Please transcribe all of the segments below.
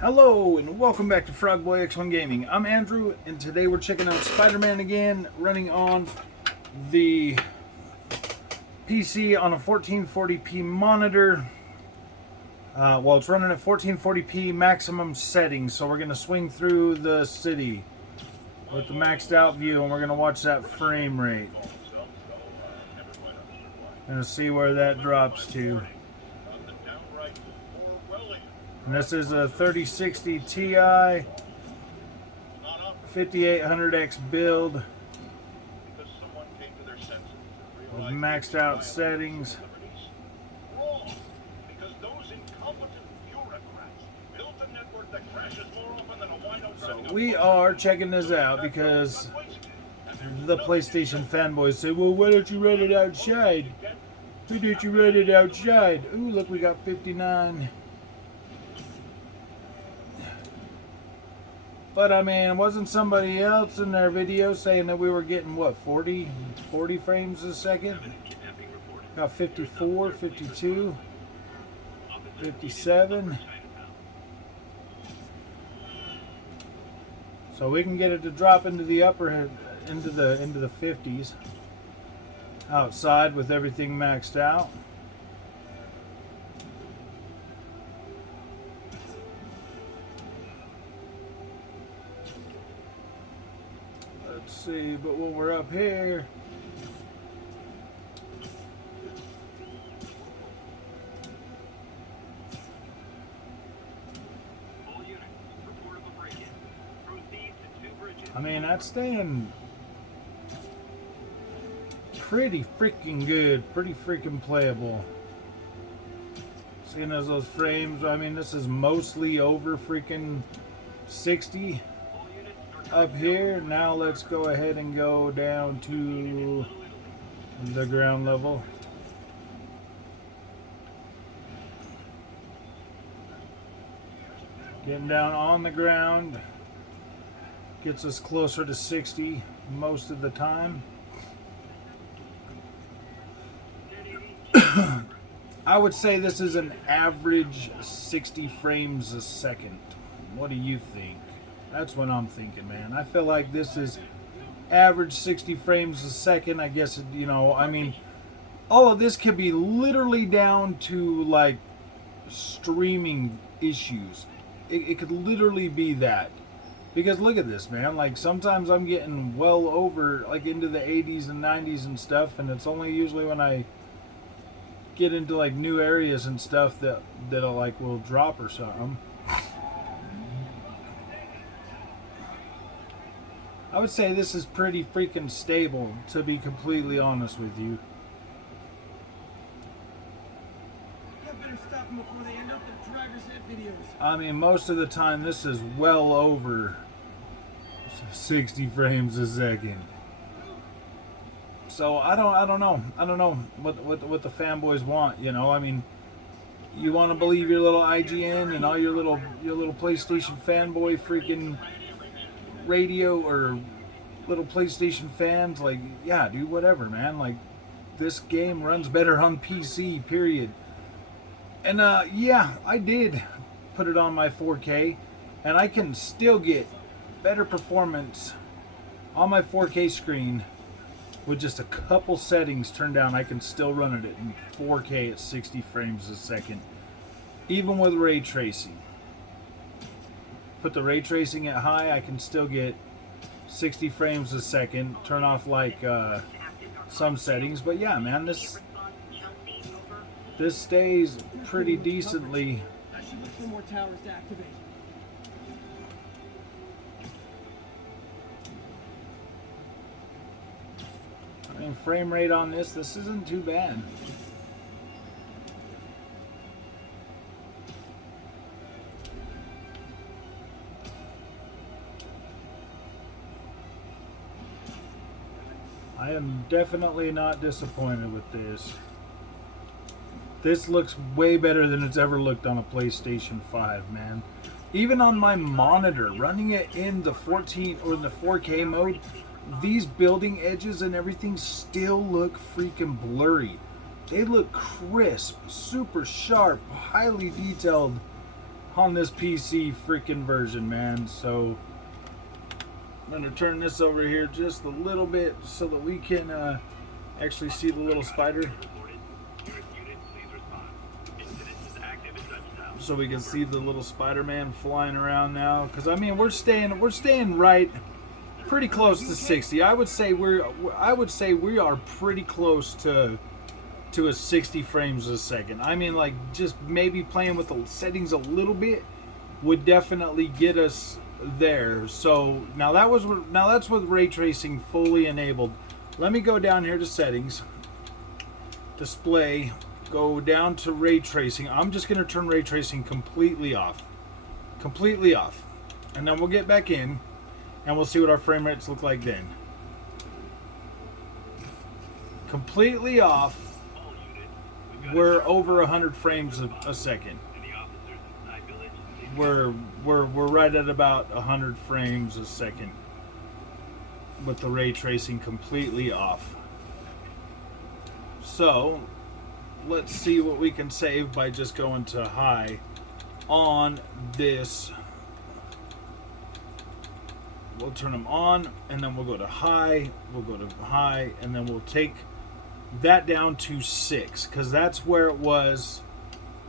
Hello and welcome back to Frogboy X1 Gaming. I'm Andrew and today we're checking out Spider-Man again, running on the PC on a 1440p monitor. Well, it's running at 1440p maximum settings, so we're going to swing through the city with the maxed out view and we're going to watch that frame rate. Going to see where that drops to. And this is a 3060 Ti 5800X build with maxed out settings. So we are checking this out because the PlayStation fanboys say, well, why don't you run it outside? Why don't you run it outside? Ooh, look, we got 59. But I mean, wasn't somebody else in their video saying that we were getting what, 40 frames a second? Got 54, 52, 57. So we can get it to drop into the into the 50s outside with everything maxed out. Let's see, but when we're up here, I mean, that's staying pretty freaking good, pretty freaking playable. Seeing as those frames, I mean, this is mostly over freaking 60 up here. Now let's go ahead and go down to the ground level. Getting down on the ground gets us closer to 60 most of the time. I would say this is an average 60 frames a second. What do you think? That's what I'm thinking, man. I feel like this is average 60 frames a second. I guess, you know, I mean, all of this could be literally down to like streaming issues. It could literally be that. Because look at this, man. Like, sometimes I'm getting well over, like, into the 80s and 90s and stuff, and it's only usually when I get into, like, new areas and stuff that'll, like, will drop or something. I would say this is pretty freaking stable, to be completely honest with you. I mean, most of the time this is well over 60 frames a second. So I don't know what the fanboys want, you know. I mean, you want to believe your little IGN and all your little PlayStation fanboy freaking radio or little PlayStation fans, like, yeah, dude, whatever, man. Like, this game runs better on PC, period. And yeah, I did put it on my 4K, and I can still get better performance on my 4K screen with just a couple settings turned down. I can still run it in 4K at 60 frames a second, even with ray tracing. Put the ray tracing at high, I can still get 60 frames a second. Turn off like some settings, but yeah, man, this stays pretty decently. More towers to activate. I mean, frame rate on this isn't too bad. I am definitely not disappointed with this. This looks way better than it's ever looked on a PlayStation 5, man. Even on my monitor, running it in the 14 or the 4K mode, these building edges and everything still look freaking blurry. They look crisp, super sharp, highly detailed on this PC freaking version, man. So I'm gonna turn this over here just a little bit so that we can actually see the little spider. So we can see the little Spider-Man flying around now. Because I mean, we're staying right, pretty close to 60. I would say we are pretty close to a 60 frames a second. I mean, like, just maybe playing with the settings a little bit would definitely get us there. So now that's with ray tracing fully enabled. Let me go down here to settings, display. Go down to ray tracing. I'm just going to turn ray tracing completely off. Completely off. And then we'll get back in and we'll see what our frame rates look like then. Completely off. We're over 100 frames a second. We're right at about 100 frames a second with the ray tracing completely off. So let's see what we can save by just going to high on this. We'll turn them on and then we'll go to high. We'll go to high and then we'll take that down to 6 because that's where it was,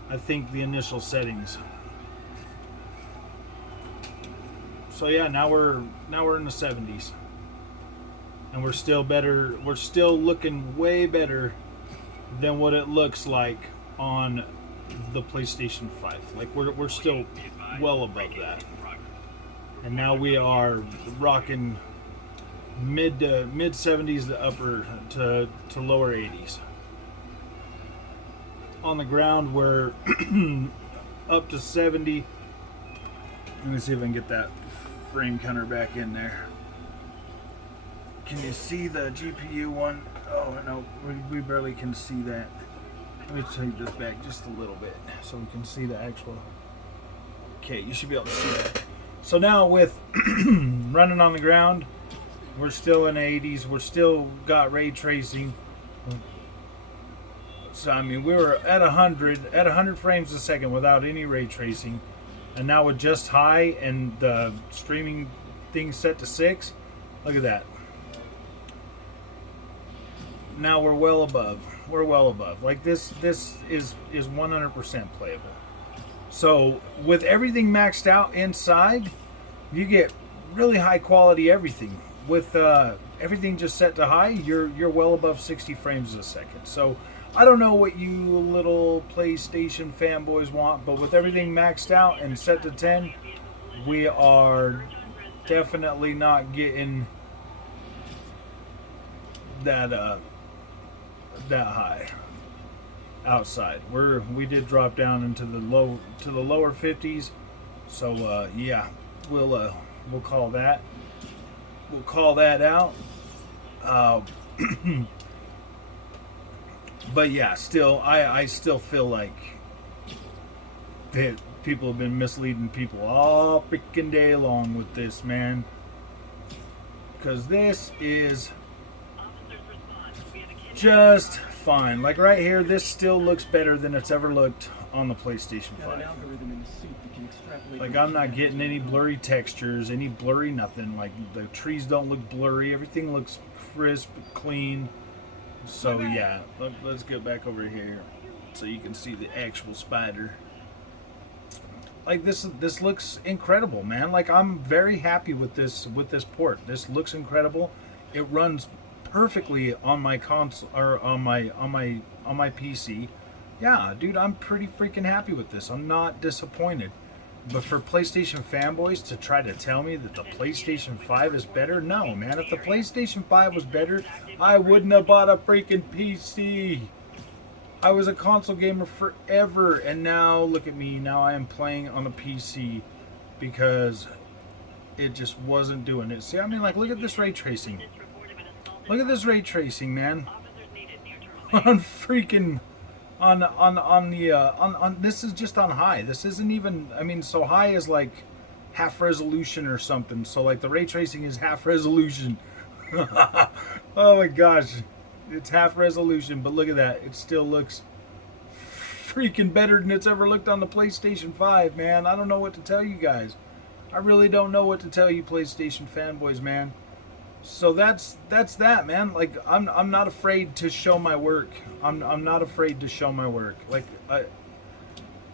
I think, the initial settings. So yeah, now we're in the 70s. And we're still better. We're still looking way better than what it looks like on the PlayStation 5. Like we're still well above that. And now we are rocking mid 70s to upper to lower 80s. On the ground we're up to 70. Let me see if I can get that frame counter back in there. Can you see the GPU one? Oh no, we barely can see that. Let me take this back just a little bit so we can see the actual. Okay, you should be able to see that. So now with running on the ground, we're still in the 80s. We're still got ray tracing. So I mean, we were at 100 frames a second without any ray tracing, and now with just high and the streaming thing set to 6. Look at that. Now we're well above. We're well above. Like this is 100% playable. So with everything maxed out inside, you get really high quality everything. With everything just set to high, you're well above 60 frames a second. So I don't know what you little PlayStation fanboys want, but with everything maxed out and set to 10, we are definitely not getting that high outside. We did drop down into the lower 50s. So yeah, we'll call that. We'll call that out. But yeah, still, I still feel like that people have been misleading people all freaking day long with this, man. Because this is just fine. Like right here, this still looks better than it's ever looked on the PlayStation 5. Like I'm not getting any blurry textures, any blurry nothing. Like the trees don't look blurry. Everything looks crisp, clean. So yeah, let's get back over here so you can see the actual spider. Like this looks incredible, man. Like I'm very happy with this port. This looks incredible. It runs perfectly on my console or on my PC. Yeah, dude, I'm pretty freaking happy with this. I'm not disappointed. But for PlayStation fanboys to try to tell me that the PlayStation 5 is better, no, man. If the PlayStation 5 was better, I wouldn't have bought a freaking PC. I was a console gamer forever, and now look at me. Now I am playing on a PC because it just wasn't doing it. See, I mean, like, look at this ray tracing. Look at this ray tracing, man. On freaking on this is just on high. This isn't even, I mean, so high is like half resolution or something. So like the ray tracing is half resolution. Oh my gosh, it's half resolution, but look at that. It still looks freaking better than it's ever looked on the PlayStation 5, man. I don't know what to tell you guys. I really don't know what to tell you, PlayStation fanboys, man. So that's that, man. Like I'm not afraid to show my work. I'm not afraid to show my work. Like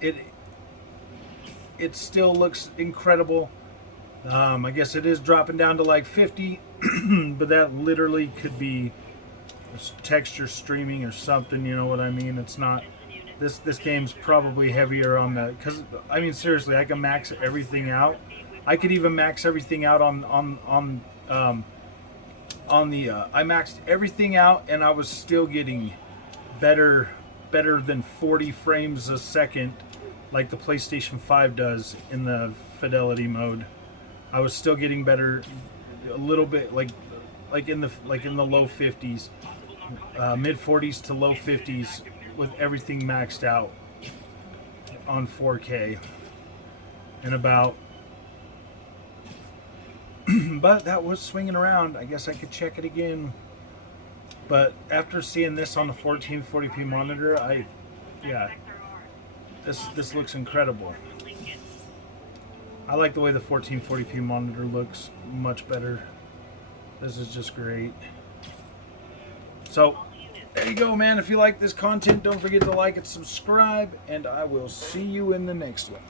it still looks incredible. I guess it is dropping down to like 50, but that literally could be texture streaming or something. You know what I mean? It's not. This game's probably heavier on the, because I mean seriously, I can max everything out. I could even max everything out on the I maxed everything out and I was still getting better than 40 frames a second like the PlayStation 5 does in the fidelity mode. I was still getting better a little bit, like in the low 50s, mid 40s to low 50s with everything maxed out on 4K and about. But that was swinging around. I guess I could check it again. But after seeing this on the 1440p monitor, this looks incredible. I like the way the 1440p monitor looks much better. This is just great. So, there you go, man. If you like this content, don't forget to like and subscribe, and I will see you in the next one.